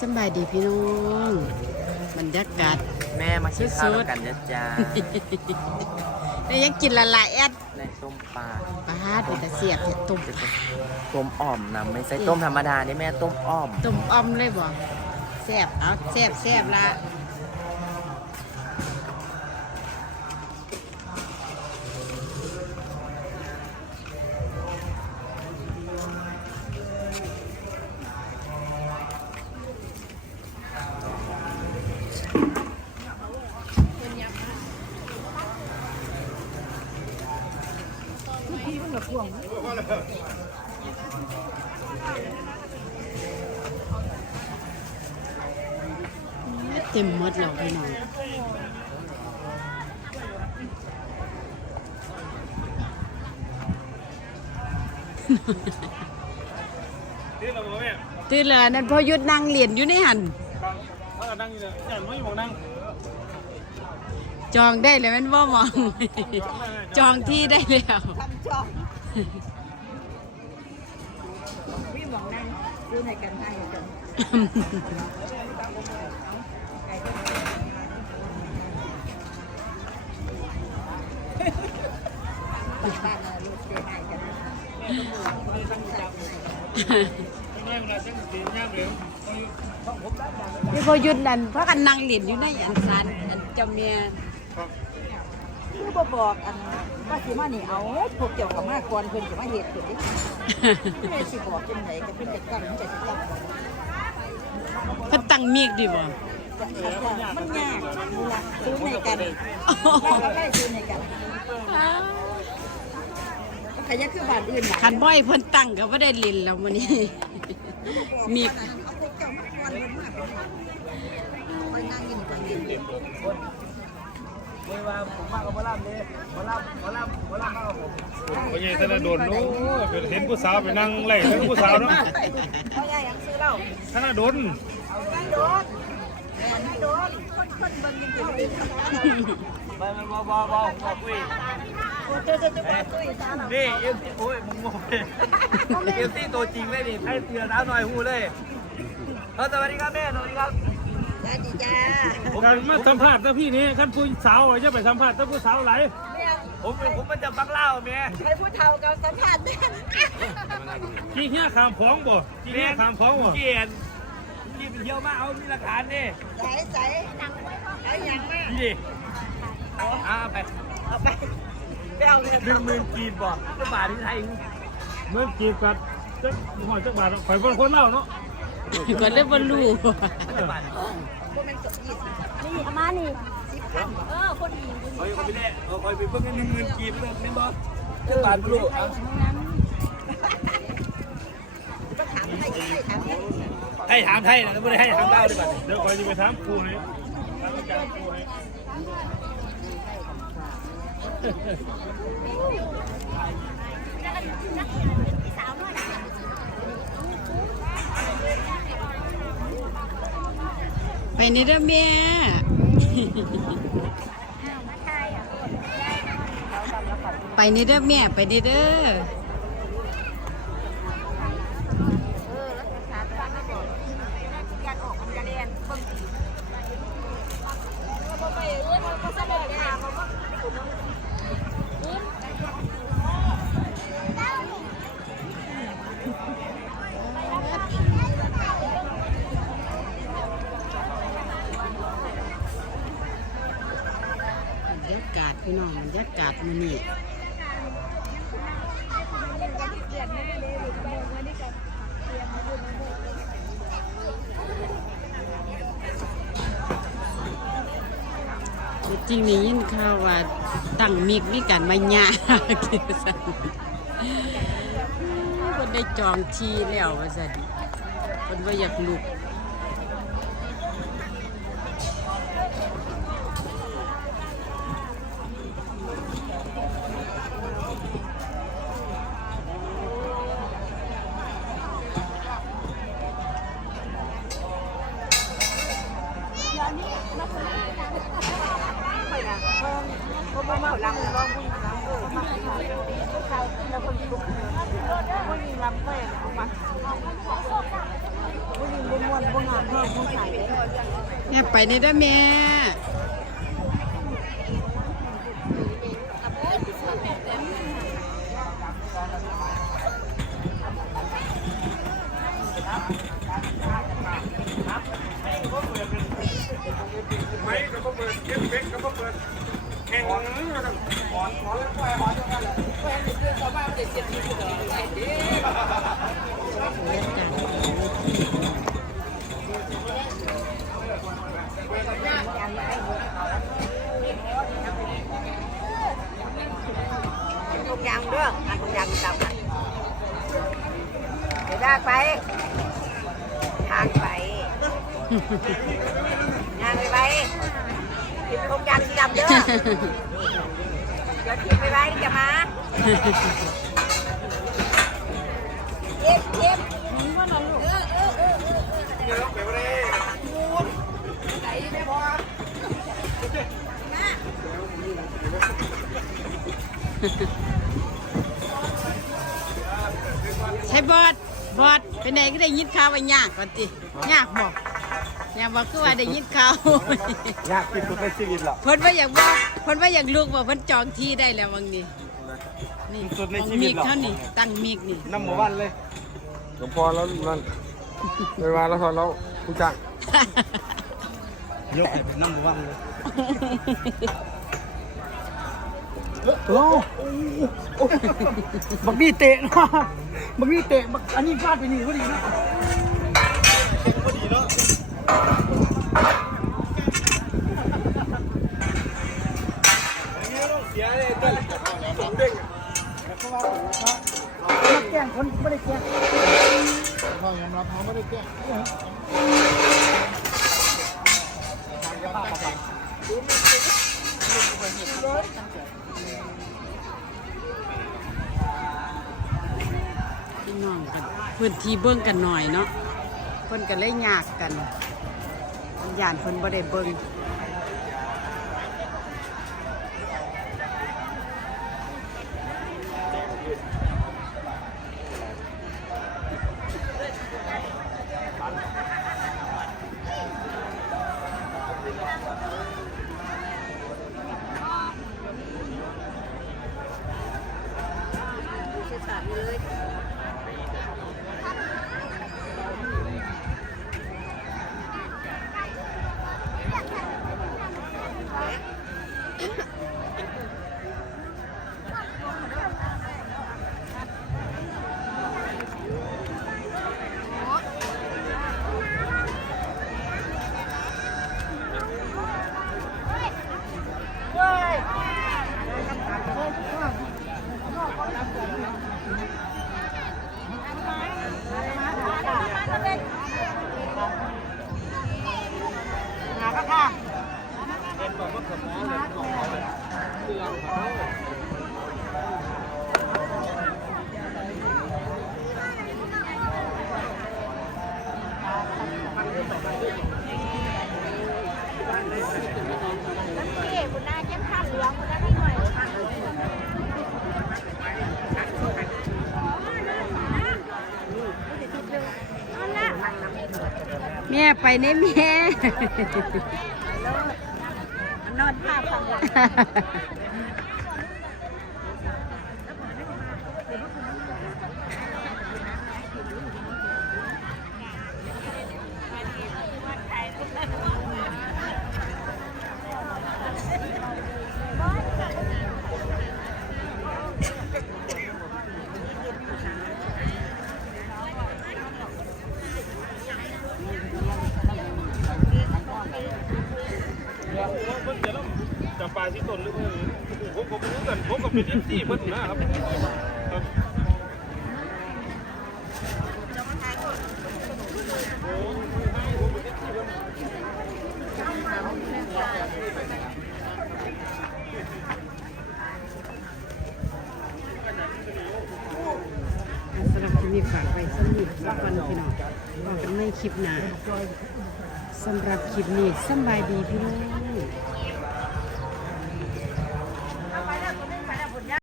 สำบายดีพี่น้องบรรยากาศ แม่มาชิมข้าวสุดๆด้วยกันนะจ๊ะได้ยังกินละลายแอดในต้มปลาปลาเป็นตะเสียบเห็ดตุ่มต้มอ่อมนะไม่ใช่ต้มธรรมดานี่แม่ต้มอ่อม ตุ่มอ้อมเลยบ่แซ่บเอาแซ่บแซ่บละ เต็มหมดแล้วพี่น้องนี่เราบอกแม่ตื่นแล้วนั่นพอยุดนั่งเรียนอยู่ในหันครับถ้านั่งอยู่เนี่ยเนี่ยไม่มองนั่งจองได้เลยแมันว่ามอง จองที่ได้แล้ว วิ่งมองนั่งดูในกันให้กันบ้านเราลูกเสียหายกันง่ายเวลาเส้นสีง่ายเร็วนี่พอยุดนั่นเพราะกันนั่งเรียนอยู่ในอันซานอันเจ้าเมียคื อบ่บอกอันว่าสิมานี่เอาพวกเกี่ยวกับมาก่อนเพิ่นสิมาเฮ็ดขึ้นดิแม่สิบอกจังไดก็เพิ่นจะกั้นจะสิกั้นเพิ่นตั้งมีกดีบ่มันยากดูละซื้อในกันเราก็ได้ซื้อในกันใครจะคือบ้านอื่นล่ะคันบ่ให้เพิ่นตั้งก็บ่ได้เรียนแล้วมื้อนี้มีกเอาพวกเจ้ามาก่อนเพิ่นมาไปนั่งกินไปกิน ไม่ว่าผมมากกับพลัมเลยพลัมพลัมพลัมมากกับผมโอ้ยธนาโดนโอ้ยเห็นผู้สาวไปนั่งไล่เห็นผู้สาวเนาะเขาใหญ่ยังซื้อเหล้าธนาโดนไม่โดนแม่ไม่โดนคนคนเบิ่งยังเป็นดีไปมันบอบอบอบอกคุยเจอเจอเจอตุ้ยตาเรานี่เอ็มโอ้ยมึงงงเลยเอ็มซี่ตัวจริงเลยดิให้เตือนน้ำหน่อยหูเลยเออสวัสดีครับแม่สวัสดีครับ สวัสดีจ้าการมาสัมภาษณ์แต่พี่นี่ท่านผู้สาวจะไปสัมภาษณ์แต่ผู้สาวไหลแม่ผมผมมันจะบักเล่าแม่ใครพูดเท่ากับสัมผัสแม่ขี้เหี้ยขามพ้องบ่ขี้เหี้ยขามพ้องบ่เกียนกีนเที่ยวมาเอามีหลักฐานนี่ใส่ใส่ไอ้ยังมากนี่อ่าไปเอาไปไปเอาเงินหนึ่งหมื่นกีนบ่ก็บาทที่ไทยเมื่อกี้กัดจักหอยจักบาทข่อยเป็นคนเล่าเนาะ ก็เลยบ่รู้จะบาทพวกมันจบยี่สิบนี่อามานี่สิบพันเออคนดีเฮ้ยไปเล่เขาไปเพิ่งหนึ่งหมื่นกีนเพิ่งนี่บ่จะบาทไม่รู้ก็ถามให้ถามไทยนะไม่ได้ให้ถามเล่าดีกว่าเดี๋ยวข่อยจะไปถามครูนี่ถามอาจารย์ครูนี่ ไปนี่เด้อแม่ไปนี่เด้อแม่ไปนี่เด้อ ยันออกมันจะเรียนเบิ่งสีไปเอ้ยมันก็แสดงถามเขาว่า บรรยากาศ พี่น้องบรรยากาศมื้อนี้จริงนี่ยินข่าวว่าตั้งมิกมีการมาหยากินซั่นเพิ่นได้จองที่แล้วว่าซั่นเพิ่นบ่อยากลุก เขาบอกว่าลำลองพุ่งลำเออมาเขาแล้วคนลุกคนยิงลำไปเอามาคนยิงบนวนบนงานแม่ แม่ไปนี่ด้อแม่ไม่ก็เปิดเก็บเบ็ดก็เปิดแข่งกันทุกอย่างเด้ออันทุกอย่างจำอะ เดี๋ยวไปทางไปงานไปไปกินทุกอย่างจำเด้อเดี๋ยวทิ้งไปไว้จะมาเย็บเย็บเออเออเออเออใช่บอด บอดเป็นไหนก็ได้ยินข่าวว่ายากก่อนติยากบอกยากบอกคือว่าได้ยินข่าวยากที่สุดในชีวิตหรอเพิ่นว่าอยากบอกเพิ่นว่าอยากลูกบอกเพิ่นจองที่ได้แล้ววังนี้นี่สุดในของชีวิมีตกหรอเท่านี้ตั้งมีกนี่น้ำหมู่บ้านเลย หลวงพ่อแล้วนั่นเวลาแล้วพอแล้วผู้จักยกให้เป็นน้ำหมู่บ้านเลยโอ้บักนี่เตะเนาะ บักนี่เตะบักอันนี้ฟาดไปนี่ก็ดีนะพอดีเนาะเสียเลยต้นเด้งนักแกล้งคนไม่ได้แกล้งพี่ พื้นที่เบิ่งกันหน่อยเนาะเพิ่นก็เลยยากกันย่านเพิ่นบ่ได้เบิ่ง พี่คุณน้าเข้มขันเหลืองคุณน้าไม่หน่ยนั่นแม่ไปในแม่นอนท่าฟังหลัง เพิ่นจะเริ่มจำปาที่ต้นหรือผมผมรู้กันผมก็เป็นเอฟซีเพิ่นนะครับสำหรับคลิปนี้ฝากไว้สนุกสักวันพี่น้องบอกกันในคลิปหน้า สำหรับคลิปนี้สบายดีพี่น้อง